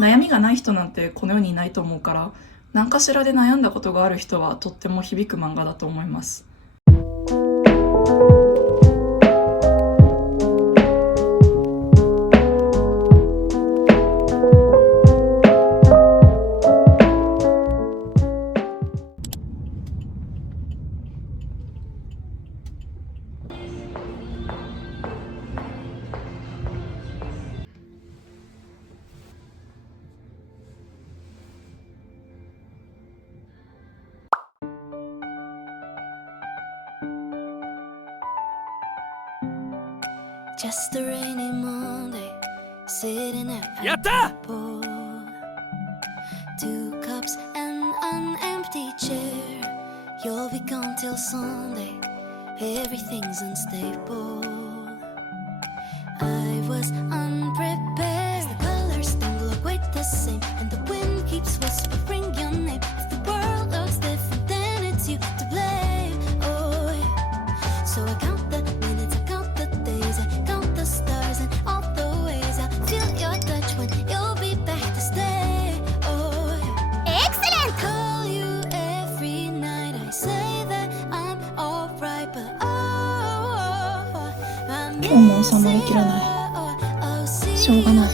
悩みがない人なんてこの世にいないと思うから、何かしらで悩んだことがある人はとっても響く漫画だと思います。Just a rainy Monday, sitting at やった board. Two cups and an empty chair. You'll be gone till Sunday. Everything's unstable. I was unprepared. The colors don't look quite the same, and the wind keeps whispering your name. If the world looks different, then it's you to blame. Oh yeah. So I count the minutes, I count the days, I count the stars and all the ways. I feel your touch when you'll be back to stay. Oh yeah. Excellent. Call you every night. I say that I'm alright, but oh, I'm 今日も収まりきらない。しょうがない。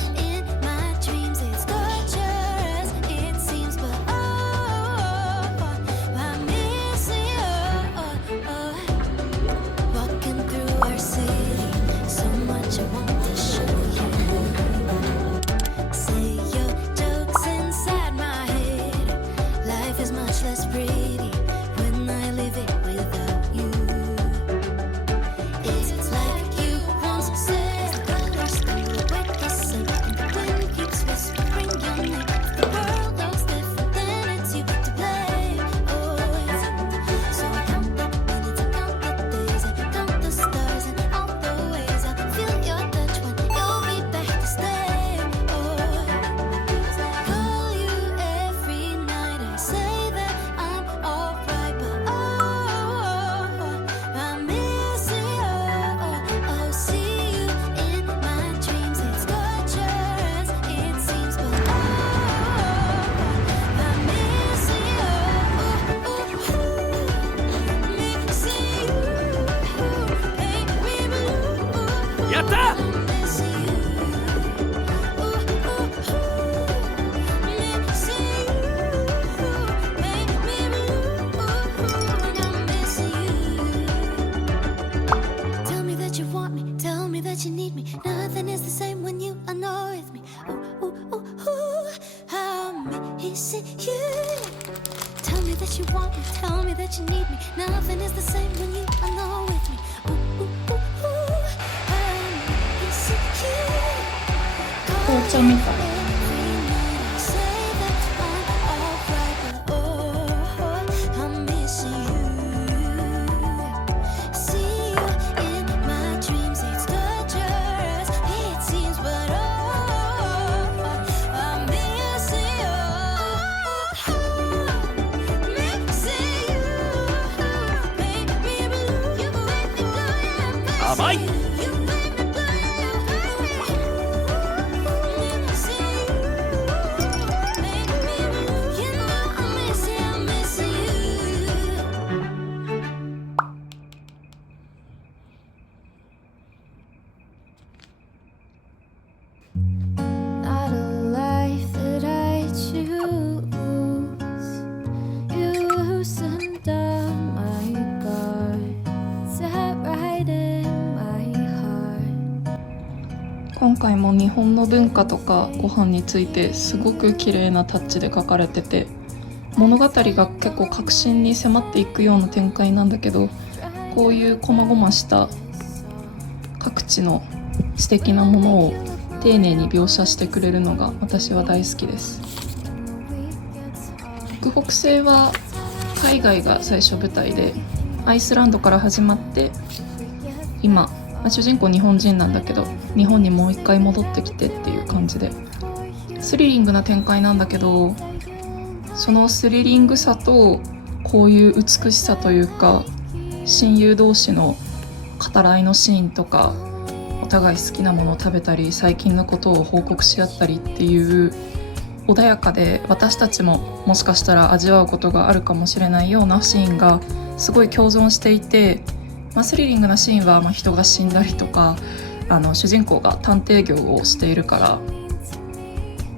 やった Tell me that you want me, tell me that you need me. Nothing is the same when you are not with me. Ooh, ooh, ooh, ooh, I'm missing you. Tell me that you want me, tell me that you need me. Nothing is the same when you are not with me. Ooh, ooh, ooh, ooh, I'm missing you. 紅茶みたい。 Every night I say that I'm alright, but oh, I'm missing you. See you in my dreams, it's torturous, it seems, but oh, I'm missing you. Missing you, make me blue. You make me blue, I'm missing 甘い you. You make me blue, missing you, make me blue. You know I'm missing you. Not a life that I choose. You loosened down my guard, sat right in my heart. 今回も日本の文化とかご飯についてすごく綺麗なタッチで書かれてて、物語が結構核心に迫っていくような展開なんだけど、こういう細々した各地の素敵なものを丁寧に描写してくれるのが私は大好きです。北北西は海外が最初舞台で、アイスランドから始まって今、主人公日本人なんだけど日本にもう一回戻ってきてっていう感じで、スリリングな展開なんだけど、そのスリリングさとこういう美しさというか、親友同士の語らいのシーンとか、お互い好きなものを食べたり最近のことを報告し合ったりっていう穏やかで私たちももしかしたら味わうことがあるかもしれないようなシーンがすごい共存していて、スリリングなシーンは人が死んだりとか主人公が探偵業をしているか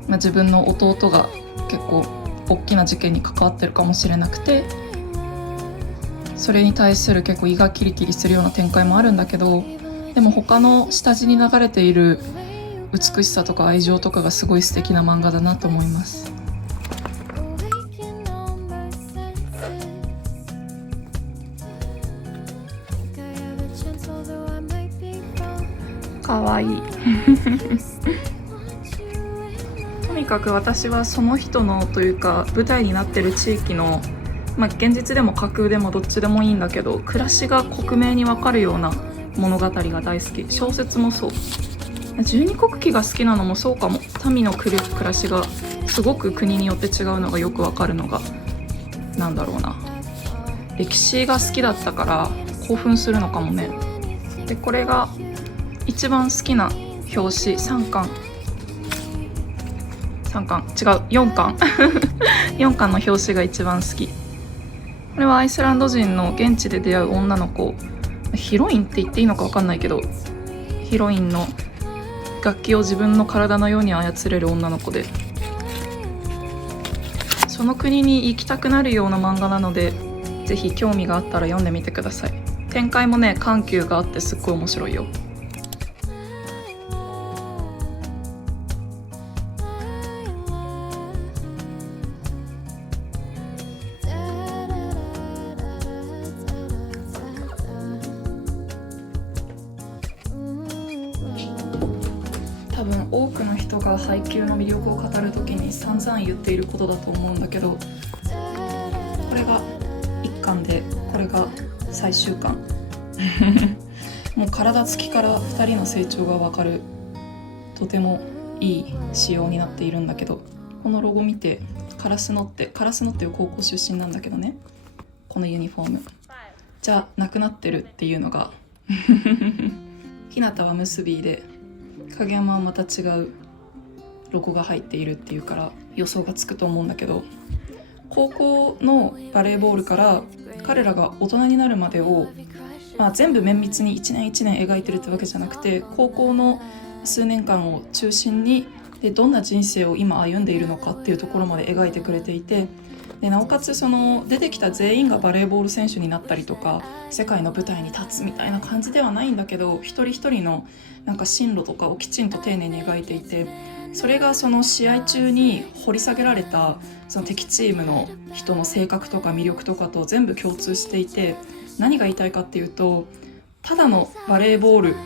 ら、自分の弟が結構大きな事件に関わってるかもしれなくて、それに対する結構胃がキリキリするような展開もあるんだけど、でも他の下地に流れている美しさとか愛情とかがすごい素敵な漫画だなと思います。かわいいとにかく私はその人のというか舞台になってる地域の、現実でも架空でもどっちでもいいんだけど、暮らしが克明にわかるような物語が大好き。小説もそう。十二国旗が好きなのもそうかも。民の暮らしがすごく国によって違うのがよくわかるのが、なんだろうな、歴史が好きだったから興奮するのかもね。でこれが一番好きな表紙、3巻違う4巻4巻の表紙が一番好き。これはアイスランド人の現地で出会う女の子、ヒロインって言っていいのか分かんないけど、ヒロインの楽器を自分の体のように操れる女の子で、その国に行きたくなるような漫画なので、ぜひ興味があったら読んでみてください。展開もね、緩急があってすっごい面白いよ。多分多くの人が配給の魅力を語るときに散々言っていることだと思うんだけど、これが1巻でこれが最終巻もう体つきから2人の成長が分かるとてもいい仕様になっているんだけど、このロゴ見て、カラスノっていう高校出身なんだけどね、このユニフォームじゃなくなってるっていうのが日向はムスビーで影山はまた違うロゴが入っているっていうから予想がつくと思うんだけど、高校のバレーボールから彼らが大人になるまでを、全部綿密に一年一年描いてるってわけじゃなくて、高校の数年間を中心にでどんな人生を今歩んでいるのかっていうところまで描いてくれていて、でなおかつその出てきた全員がバレーボール選手になったりとか世界の舞台に立つみたいな感じではないんだけど、一人一人のなんか進路とかをきちんと丁寧に描いていて、それがその試合中に掘り下げられたその敵チームの人の性格とか魅力とかと全部共通していて、何が言いたいかっていうと、ただのバレーボール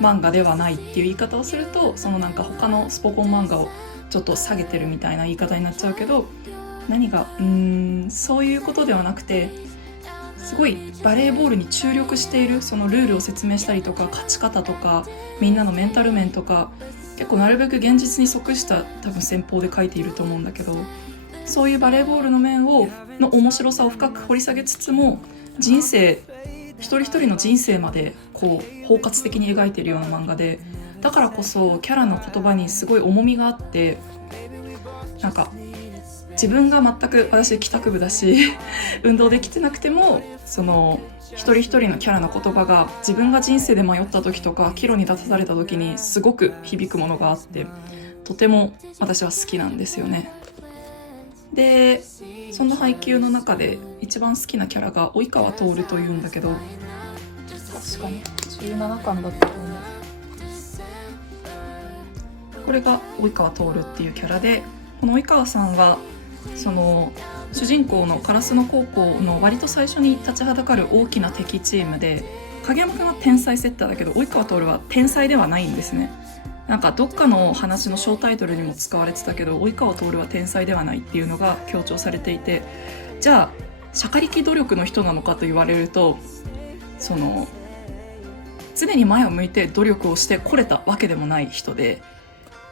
漫画ではないっていう言い方をすると、そのなんか他のスポコン漫画をちょっと下げてるみたいな言い方になっちゃうけど、そういうことではなくて、すごいバレーボールに注力している、そのルールを説明したりとか勝ち方とかみんなのメンタル面とか、結構なるべく現実に即した多分戦法で書いていると思うんだけど、そういうバレーボールの面の面白さを深く掘り下げつつも、人生一人一人の人生までこう包括的に描いているような漫画で、だからこそキャラの言葉にすごい重みがあって、なんか自分が全く、私帰宅部だし運動できてなくても、その一人一人のキャラの言葉が自分が人生で迷った時とか岐路に立たされた時にすごく響くものがあって、とても私は好きなんですよね。でそんな配給の中で一番好きなキャラが及川徹というんだけど、確かに17巻だったと思う。これが及川徹っていうキャラで、この及川さんはその主人公の烏野高校の割と最初に立ちはだかる大きな敵チームで、影山くんは天才セッターだけど及川徹は天才ではないんですね。なんかどっかの話の小タイトルにも使われてたけど、及川徹は天才ではないっていうのが強調されていて、じゃあしゃかりき努力の人なのかと言われると、その常に前を向いて努力をしてこれたわけでもない人で、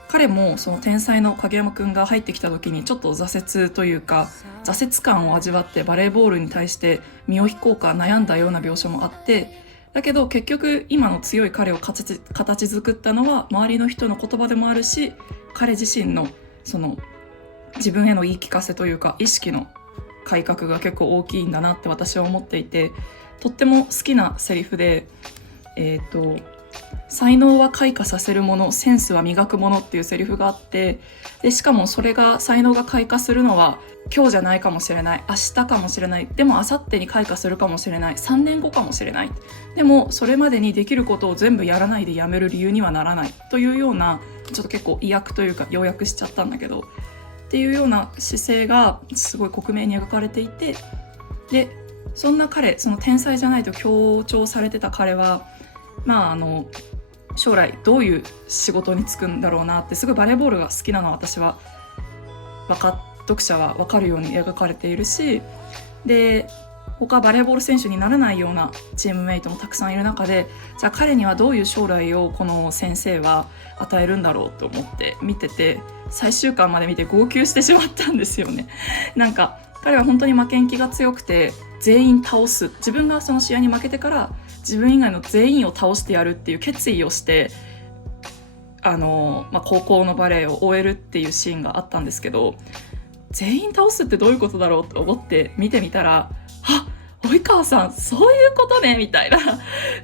彼もその天才の影山くんが入ってきた時にちょっと挫折というか挫折感を味わってバレーボールに対して身を引こうか悩んだような描写もあって、だけど結局今の強い彼を形作ったのは周りの人の言葉でもあるし、彼自身のその自分への言い聞かせというか意識の改革が結構大きいんだなって私は思っていて、とっても好きなセリフで、才能は開花させるもの、センスは磨くものっていうセリフがあって、でしかもそれが才能が開花するのは今日じゃないかもしれない、明日かもしれない、でも明後日に開花するかもしれない、3年後かもしれない、でもそれまでにできることを全部やらないでやめる理由にはならないというような、ちょっと結構意訳というか要約しちゃったんだけどっていうような姿勢がすごい克明に描かれていて、でそんな彼、その天才じゃないと強調されてた彼は将来どういう仕事に就くんだろうなって、すごいバレーボールが好きなのは私は読者は分かるように描かれているし、で他バレーボール選手にならないようなチームメイトもたくさんいる中で、じゃあ彼にはどういう将来をこの先生は与えるんだろうと思って見てて、最終巻まで見て号泣してしまったんですよね。なんか彼は本当に負けん気が強くて、全員倒す、自分がその試合に負けてから自分以外の全員を倒してやるっていう決意をして高校のバレーを終えるっていうシーンがあったんですけど、全員倒すってどういうことだろうと思って見てみたら、あ、及川さんそういうことねみたいな、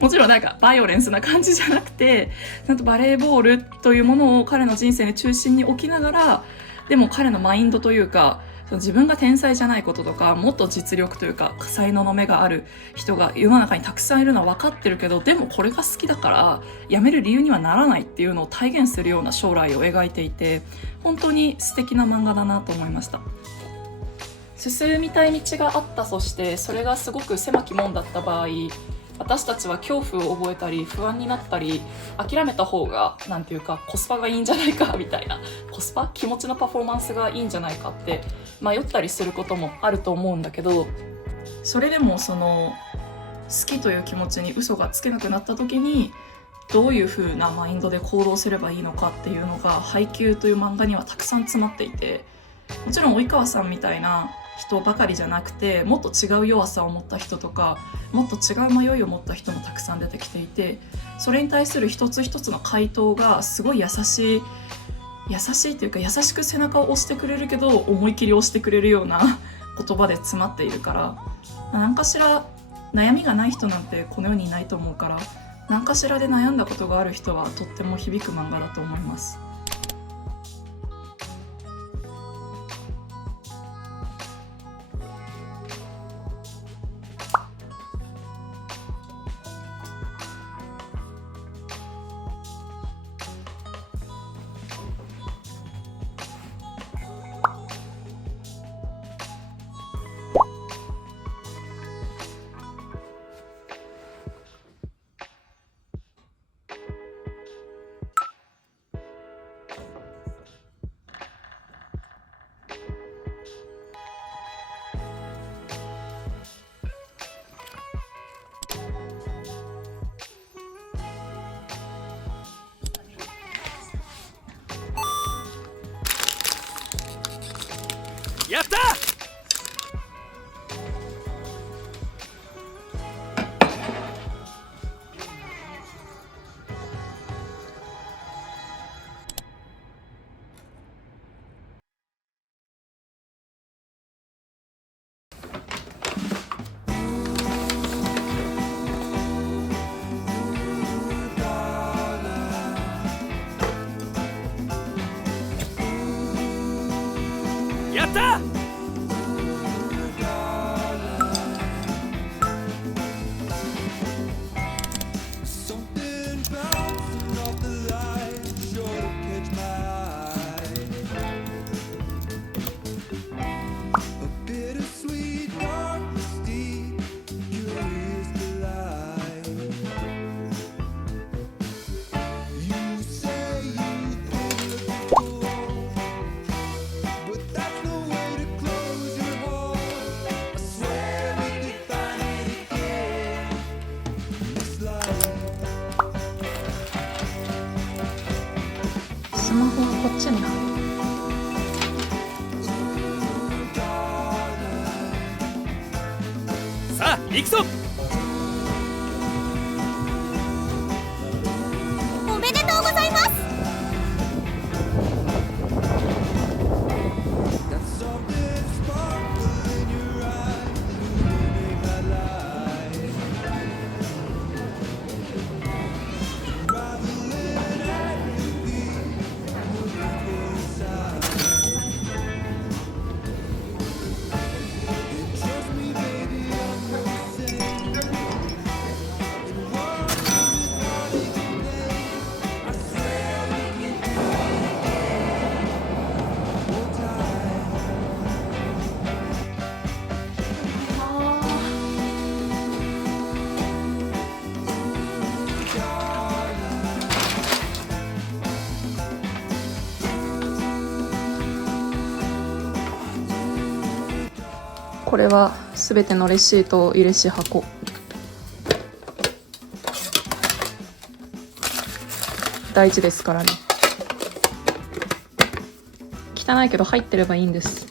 もちろんなんかバイオレンスな感じじゃなくて、ちゃんとバレーボールというものを彼の人生の中心に置きながら、でも彼のマインドというか、自分が天才じゃないこととか、もっと実力というか才能の目がある人が世の中にたくさんいるのは分かってるけど、でもこれが好きだからやめる理由にはならないっていうのを体現するような将来を描いていて、本当に素敵な漫画だなと思いました。進みたい道があったとして、それがすごく狭き門だった場合、私たちは恐怖を覚えたり不安になったり諦めた方がなんていうかコスパがいいんじゃないかみたいな、コスパ、気持ちのパフォーマンスがいいんじゃないかって迷ったりすることもあると思うんだけど、それでもその好きという気持ちに嘘がつけなくなった時にどういう風なマインドで行動すればいいのかっていうのが配給という漫画にはたくさん詰まっていて、もちろん及川さんみたいな人ばかりじゃなくて、もっと違う弱さを持った人とかもっと違う迷いを持った人もたくさん出てきていて、それに対する一つ一つの回答がすごい優しいというか、優しく背中を押してくれるけど思い切り押してくれるような言葉で詰まっているから、何かしら悩みがない人なんてこの世にいないと思うから、何かしらで悩んだことがある人はとっても響く漫画だと思います。やった。やった。スマホがこっちにある。さあ行くぞ。おめでとうございます。これは全てのレシートを入れし箱。大事ですからね。汚いけど入ってればいいんです。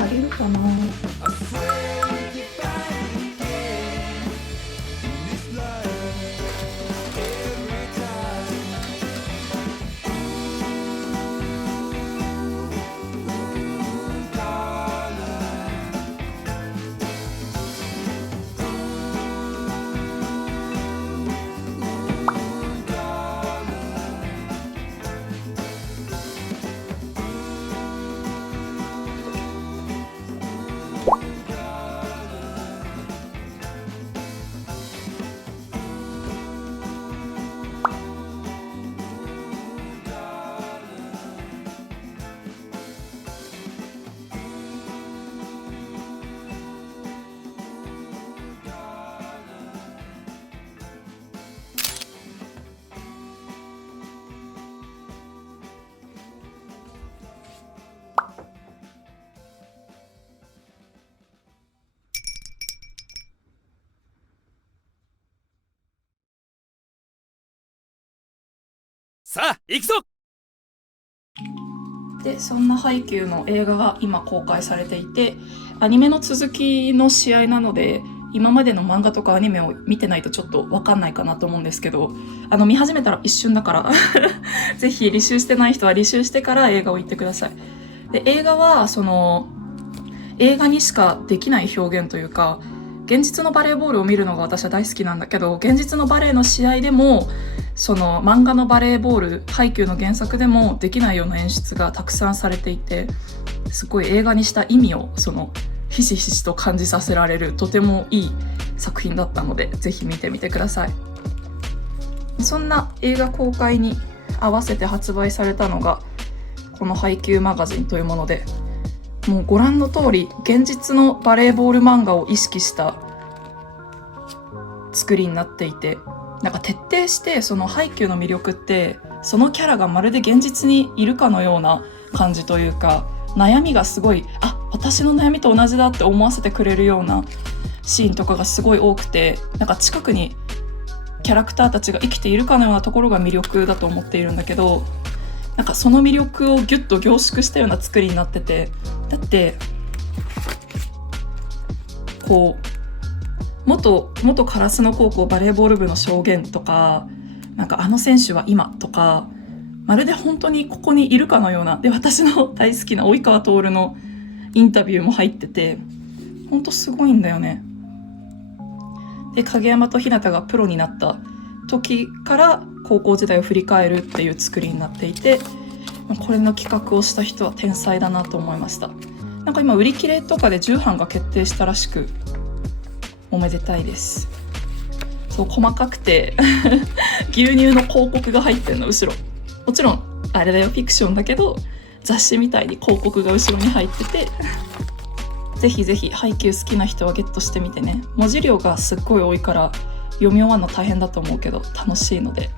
足りるかな。さあ行くぞ。でそんなハイキューの映画が今公開されていて、アニメの続きの試合なので今までの漫画とかアニメを見てないとちょっと分かんないかなと思うんですけど、見始めたら一瞬だからぜひ履修してない人は履修してから映画を行ってください。で映画はその映画にしかできない表現というか、現実のバレーボールを見るのが私は大好きなんだけど、現実のバレーの試合でもその漫画のバレーボール、ハイキューの原作でもできないような演出がたくさんされていて、すごい映画にした意味をひしひしと感じさせられる、とてもいい作品だったのでぜひ見てみてください。そんな映画公開に合わせて発売されたのがこのハイキューマガジンというもので、もうご覧の通り現実のバレーボール漫画を意識した作りになっていて、なんか徹底してそのハイキューの魅力ってそのキャラがまるで現実にいるかのような感じというか、悩みがすごい私の悩みと同じだって思わせてくれるようなシーンとかがすごい多くて、なんか近くにキャラクターたちが生きているかのようなところが魅力だと思っているんだけど、なんかその魅力をギュッと凝縮したような作りになってて、だってこう元烏野高校バレーボール部の証言とか、なんか選手は今とか、まるで本当にここにいるかのような、で私の大好きな及川徹のインタビューも入ってて、本当すごいんだよね。で影山と日向がプロになった時から高校時代を振り返るっていう作りになっていて、これの企画をした人は天才だなと思いました。なんか今売り切れとかで10版が決定したらしく、おめでたいです。そう細かくて牛乳の広告が入ってるの後ろ、もちろんあれだよフィクションだけど雑誌みたいに広告が後ろに入ってて、ぜひぜひハイキュー好きな人はゲットしてみてね。文字量がすっごい多いから読み終わるの大変だと思うけど楽しいので